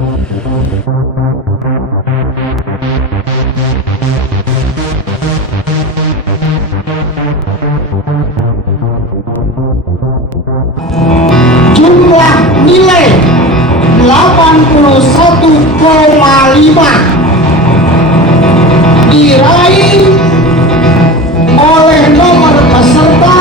Jumlah nilai 81,5 diraih oleh nomor peserta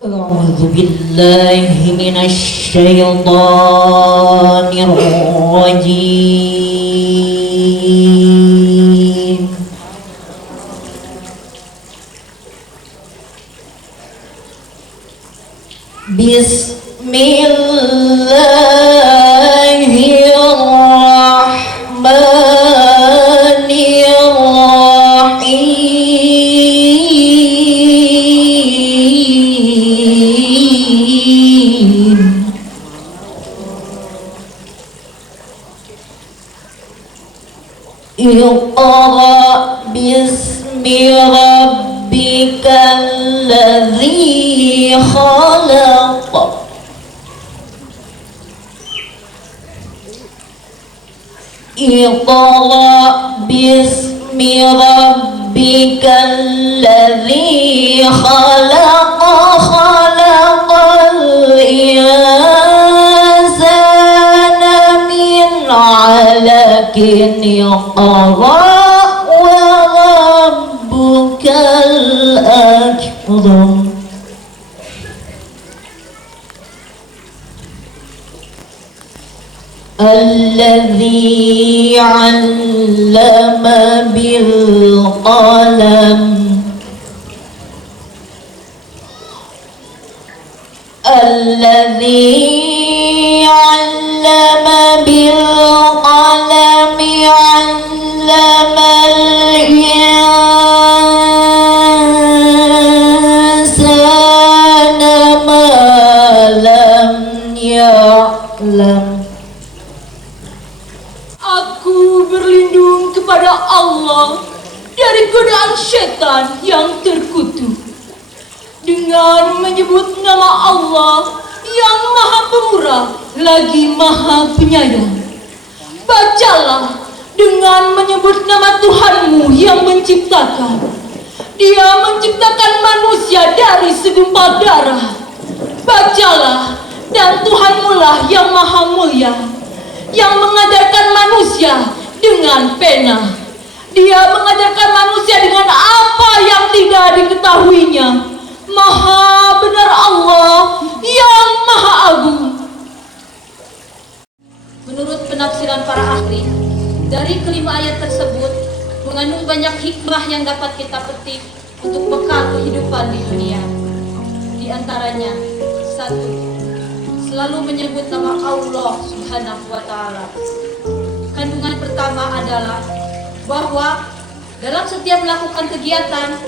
أعوذ بالله من الشيطان الرجيم بسم الله الرحمن الرحيم اقرأ باسم ربك الذي خلق اقرأ باسم ربك الذي خلق خلق الإنسان من علق اقرأ وربك الأكرم الذي علم بالقلم الذي علم بالقلم علم الإنسان ما لم يعلم. Aku berlindung kepada Allah dari godaan setan yang terkutuk dengan menyebut nama Allah yang Maha Esa lagi Maha Penyayang. Bacalah dengan menyebut nama Tuhanmu yang menciptakan. Dia menciptakan manusia dari segumpal darah. Bacalah, dan Tuhanmu lah yang maha mulia, yang mengajarkan manusia dengan pena. Dia mengajarkan manusia dengan apa yang tidak diketahuinya. Maha benar Allah yang maha agung. Menurut penafsiran para ahli, dari kelima ayat tersebut mengandung banyak hikmah yang dapat kita petik untuk bekal kehidupan di dunia. Di antaranya, 1. Selalu menyebut nama Allah Subhanahu wa Ta'ala. Kandungan pertama adalah bahwa dalam setiap melakukan kegiatan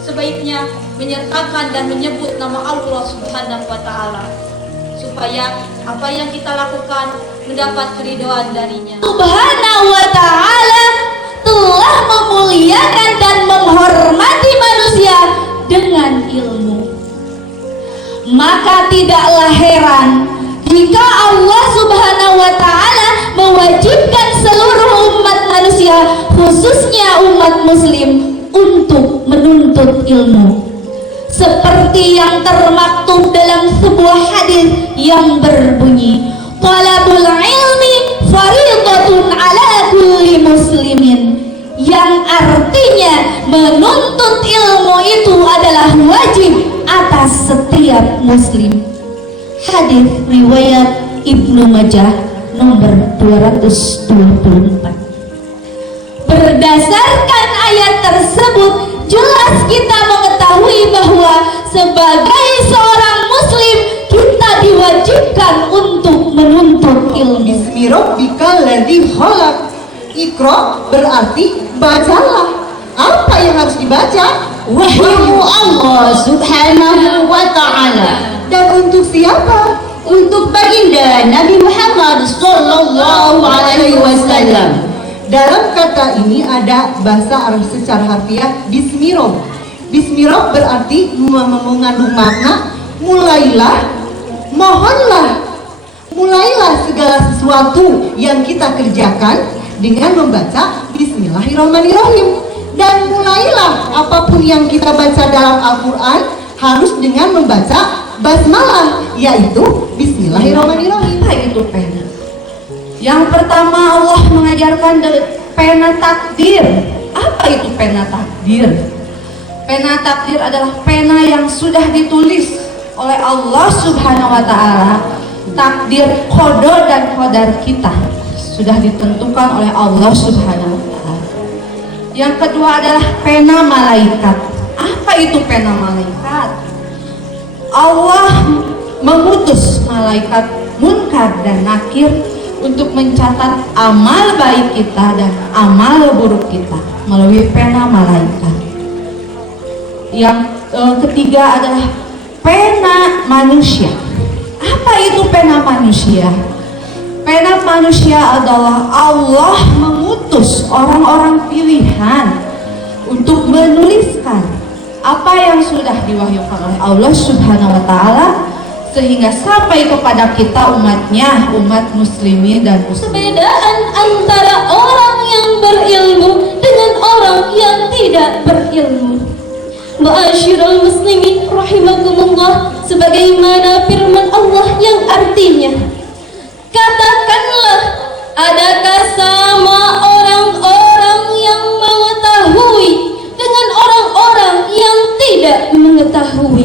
sebaiknya menyertakan dan menyebut nama Allah Subhanahu wa Ta'ala, supaya apa yang kita lakukan mendapat keridhaan darinya. Subhanahu wa ta'ala telah memuliakan dan menghormati manusia dengan ilmu. Maka tidaklah heran jika Allah Subhanahu wa ta'ala mewajibkan seluruh umat manusia, khususnya umat muslim, untuk menuntut ilmu. Seperti yang termaktub dalam sebuah hadis yang berbunyi, talabul ilmi faridatun ala kulli muslimin, yang artinya menuntut ilmu itu adalah wajib atas setiap muslim. Hadis riwayat Ibnu Majah nomor 224. Berdasarkan ayat tersebut, jelas kita mengetahui bahwa sebagai seorang muslim kita diwajibkan untuk menuntut ilmu. Bismi rabbikal ladzi khalaq. Iqra berarti bacalah. Apa yang harus dibaca? Wahyu Allah Subhanahu wa ta'ala. Dan untuk siapa? Untuk baginda Nabi Muhammad sallallahu alaihi wasallam. Dalam kata ini ada bahasa Arab secara harfiah bismillah. Bismillah berarti mengandung makna mulailah, mohonlah. Mulailah segala sesuatu yang kita kerjakan dengan membaca Bismillahirrahmanirrahim. Dan mulailah apapun yang kita baca dalam Al-Quran harus dengan membaca basmalah, yaitu Bismillahirrahmanirrahim. Apa itu pena? Yang pertama Allah mengajarkan dari pena takdir. Apa itu pena takdir? Pena takdir adalah pena yang sudah ditulis oleh Allah Subhanahu wa ta'ala. Takdir qada dan qadar kita sudah ditentukan oleh Allah Subhanahu wa ta'ala. Yang kedua adalah pena malaikat. Apa itu pena malaikat? Allah mengutus malaikat Munkar dan Nakir untuk mencatat amal baik kita dan amal buruk kita melalui pena malaikat. Yang ketiga adalah pena manusia. Apa itu pena manusia? Pena manusia adalah Allah mengutus orang-orang pilihan untuk menuliskan apa yang sudah diwahyukan oleh Allah Subhanahu wa ta'ala sehingga sampai kepada kita umatnya, umat muslimin dan muslimin. Perbedaan antara orang yang berilmu dengan orang yang tidak berilmu. Ma'asyiral muslimin rahimakumullah, sebagaimana firman Allah yang artinya, katakanlah, adakah sama orang-orang yang mengetahui dengan orang-orang yang tidak mengetahui?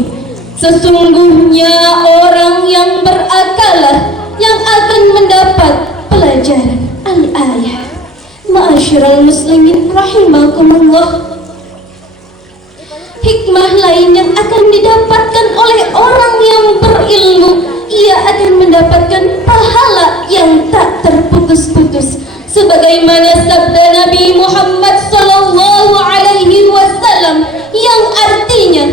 Sesungguhnya orang yang berakalah yang akan mendapat pelajaran. Al-ayah. Ma'asyiral muslimin rahimakumullah, hikmah lain yang akan didapatkan oleh orang yang berilmu, ia akan mendapatkan pahala yang tak terputus-putus, sebagaimana sabda Nabi Muhammad sallallahu alaihi wasallam yang artinya,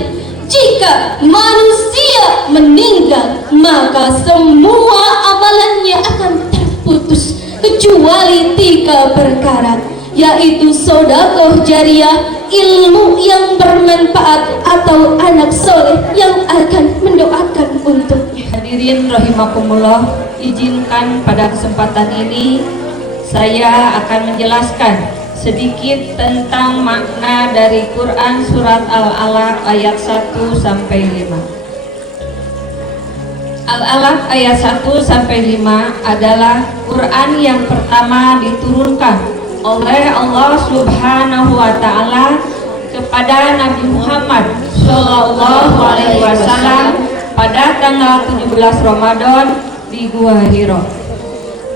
jika manusia meninggal maka semua amalannya akan terputus kecuali 3 perkara, yaitu sedekah jariah, ilmu yang bermanfaat, atau anak soleh yang akan mendoakan untuknya. Hadirin rahimakumullah, izinkan pada kesempatan ini saya akan menjelaskan sedikit tentang makna dari Quran surat Al-Alaq ayat 1 sampai 5. Al-Alaq ayat 1 sampai 5 adalah Quran yang pertama diturunkan oleh Allah Subhanahu wa taala kepada Nabi Muhammad Shallallahu alaihi wasallam pada tanggal 17 Ramadan di Gua Hiro.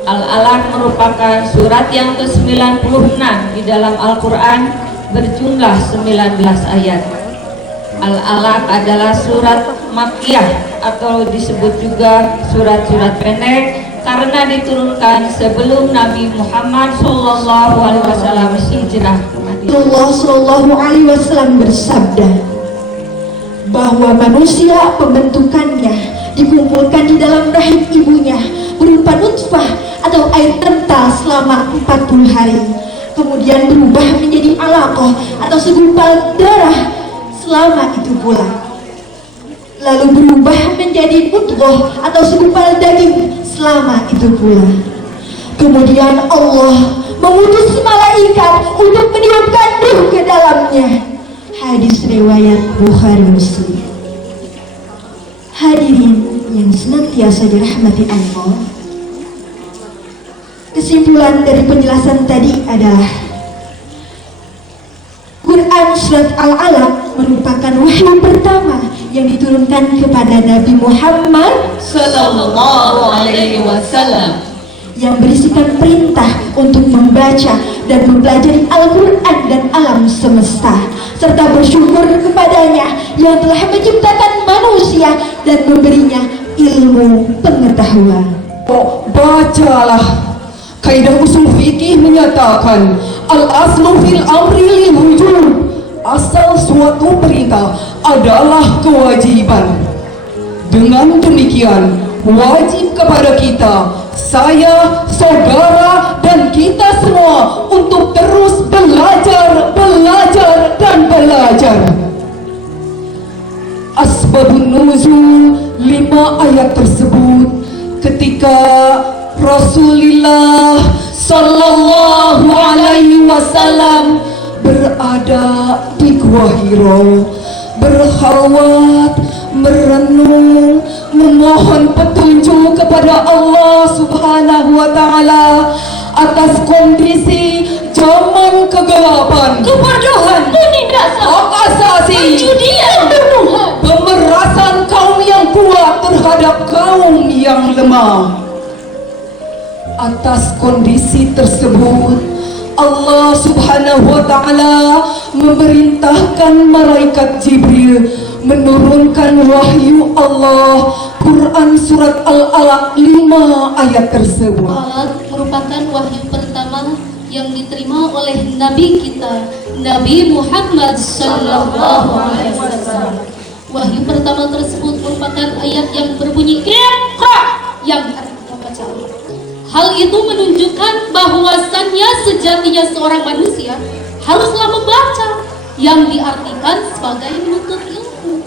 Al-Alaq merupakan surat yang ke-96 di dalam Al-Quran, berjumlah 19 ayat. Al-Alaq adalah surat Makkiyah atau disebut juga surat-surat pendek karena diturunkan sebelum Nabi Muhammad SAW hijrah ke Madinah. Rasulullah Shallallahu Alaihi Wasallam bersabda bahwa manusia pembentukannya dikumpulkan di dalam rahim ibunya berupa nutfah atau air kental selama 40 hari, kemudian berubah menjadi alaqah atau segumpal darah selama itu pula, lalu berubah menjadi mudghah atau segumpal daging selama itu pula. Kemudian Allah mengutus malaikat untuk meniupkan ruh ke dalamnya. Hadis riwayat Bukhari Muslim. Hadirin yang senantiasa dirahmati Allah, kesimpulan dari penjelasan tadi adalah Quran surat Al-Alaq merupakan wahyu pertama yang diturunkan kepada Nabi Muhammad Sallallahu alaihi wasallam, yang berisikan perintah untuk membaca dan mempelajari Al-Quran dan alam semesta, serta bersyukur kepadanya yang telah menciptakan manusia dan memberinya ilmu pengetahuan. Bacalah. Kaidah usul fikih menyatakan al-aslu fil amri lil wujub. Asal suatu perintah adalah kewajiban. Dengan demikian, wajib kepada kita, saya, saudara, dan kita semua untuk terus belajar dan belajar. Asbabun nuzul 5 ayat tersebut ketika Rasulullah Sallallahu alaihi wasallam berada di Gua Hiro, berkhawat, merenung, memohon petunjuk kepada Allah Subhanahu wa taala atas kondisi zaman kegelapan, kebodohan, penindasan, hak asasi, penjudian, pembunuhan, pemerasan kaum yang kuat terhadap kaum yang lemah. Atas kondisi tersebut, Allah Subhanahu wa taala memerintahkan malaikat Jibril menurunkan wahyu Allah, Quran surat Al-Alaq 5 ayat tersebut. Al-Alaq merupakan wahyu pertama yang diterima oleh Nabi kita, Nabi Muhammad Sallallahu alaihi wasallam. Wahyu pertama tersebut merupakan ayat yang berbunyi Iqra, yang artinya baca. Hal itu menunjukkan bahwasannya sejatinya seorang manusia haruslah membaca, yang diartikan sebagai menuntut ilmu.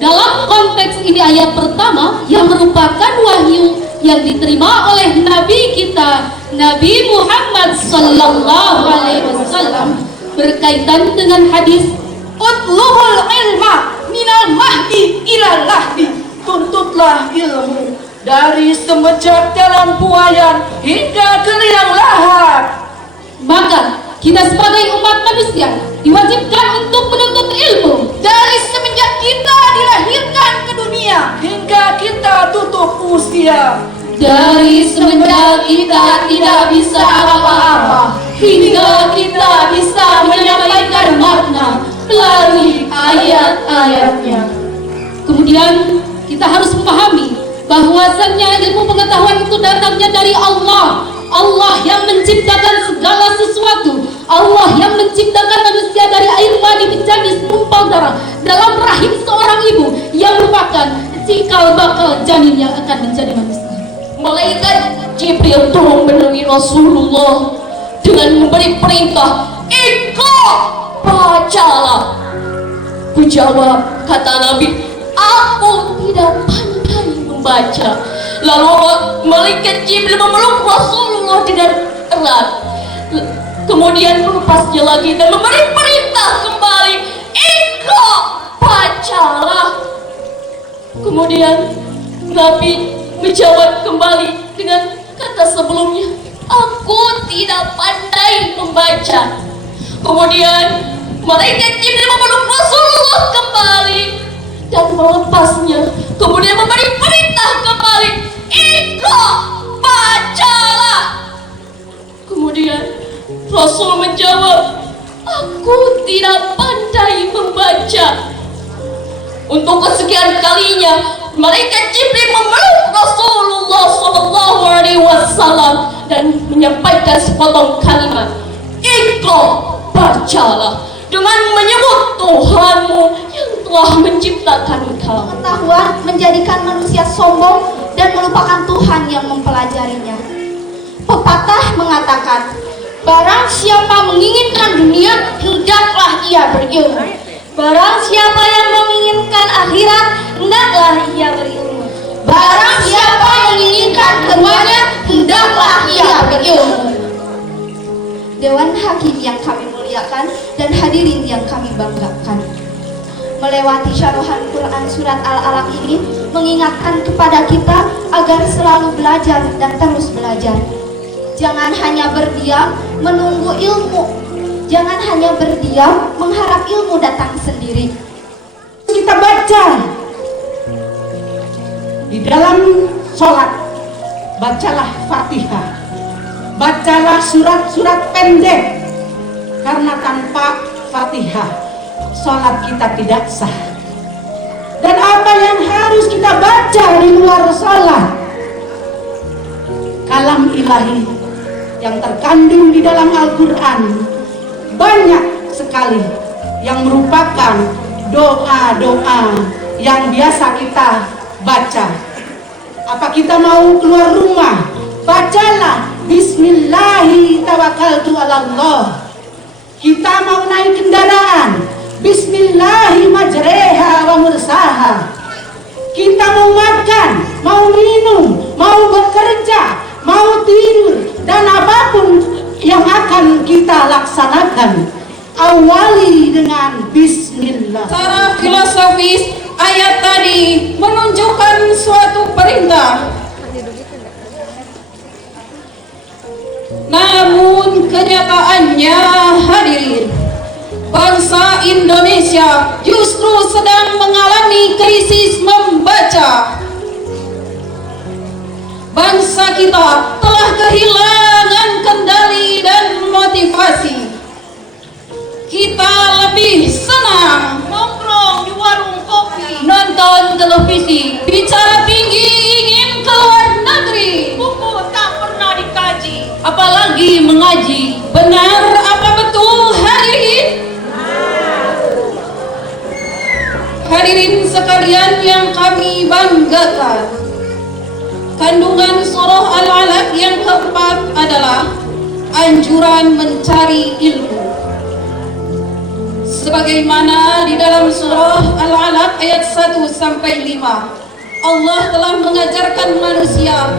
Dalam konteks ini ayat pertama yang merupakan wahyu yang diterima oleh Nabi kita, Nabi Muhammad Sallallahu alaihi wasallam, berkaitan dengan hadis utlubul ilma minal mahdi ilal lahdi. Tuntutlah ilmu dari semenjak dalam buayan hingga ke liang lahat. Maka kita sebagai umat manusia diwajibkan untuk menuntut ilmu Dari semenjak kita dilahirkan ke dunia hingga kita tutup usia. dari semenjak kita tidak bisa apa-apa hingga kita bisa menyampaikan makna melalui ayat-ayatnya. Kemudian kita harus memahami bahwasannya ilmu pengetahuan itu datangnya dari Allah. Allah yang menciptakan segala sesuatu. Allah yang menciptakan manusia dari air mani menjadi segumpal darah dalam rahim seorang ibu yang merupakan cikal bakal janin yang akan menjadi manusia. Malaikat Jibril turun menemui Rasulullah dengan memberi perintah, "Iqra, bacalah." Ku jawab, kata Nabi, "Aku tidak pandai membaca." Lalu malaikat Jibril memeluk Rasulullah dengan erat. Kemudian melepasnya lagi dan memberi perintah kembali, "Iqra, bacalah." Kemudian Nabi menjawab kembali dengan kata sebelumnya, "Aku tidak pandai membaca." Kemudian malaikat Jibril memeluk Rasulullah kembali dan melepasnya. Kemudian memberi perintah kembali, "Iqra, bacalah." Kemudian Rasul menjawab, "Aku tidak pandai membaca." Untuk kesekian kalinya malaikat Jibril memeluk Rasulullah SAW dan menyampaikan sepotong kalimat, "Iqra, bacalah," dengan menyebut Tuhanmu yang telah menciptakan kamu. Pengetahuan menjadikan manusia sombong dan melupakan Tuhan yang mempelajarinya. Pepatah mengatakan, barang siapa menginginkan dunia, hendaklah ia berilmu. Barang siapa yang menginginkan akhirat, hendaklah ia berilmu. Barang siapa yang menginginkan keduanya, hendaklah ia berilmu. Dewan Hakim yang kami muliakan dan hadirin yang kami banggakan, melewati syarahan Quran surat Al-Alaq ini mengingatkan kepada kita agar selalu belajar dan terus belajar. Jangan hanya berdiam menunggu ilmu. Jangan hanya berdiam mengharap ilmu datang sendiri. Kita baca di dalam sholat, bacalah Fatihah, bacalah surat-surat pendek, karena tanpa Fatihah sholat kita tidak sah. Dan apa yang harus kita baca di luar sholat? Kalam ilahi yang terkandung di dalam Al-Quran banyak sekali yang merupakan doa-doa yang biasa kita baca. Apa kita mau keluar rumah, bacalah Bismillahi tawakkaltu ala Allah. Kita mau naik kendaraan, Bismillahi majreha wa mursaha. Kita mau makan, mau minum, mau bekerja, mau tidur, dan apapun yang akan kita laksanakan, awali dengan Bismillah. Secara filosofis, ayat tadi menunjukkan suatu perintah. Namun kenyataannya, hadirin, bangsa Indonesia justru sedang mengalami krisis membaca. Bangsa kita telah kehilangan kendali dan motivasi. Kita lebih senang nongkrong di warung kopi, nonton televisi, bicara tinggi ingin ke luar negeri, buku tak pernah dikaji, apalagi mengaji. Benar apa betul hadirin? Hadirin sekalian yang kami banggakan, kandungan surah Al-Alaq yang keempat adalah anjuran mencari ilmu. Sebagaimana di dalam surah Al-Alaq ayat 1-5, Allah telah mengajarkan manusia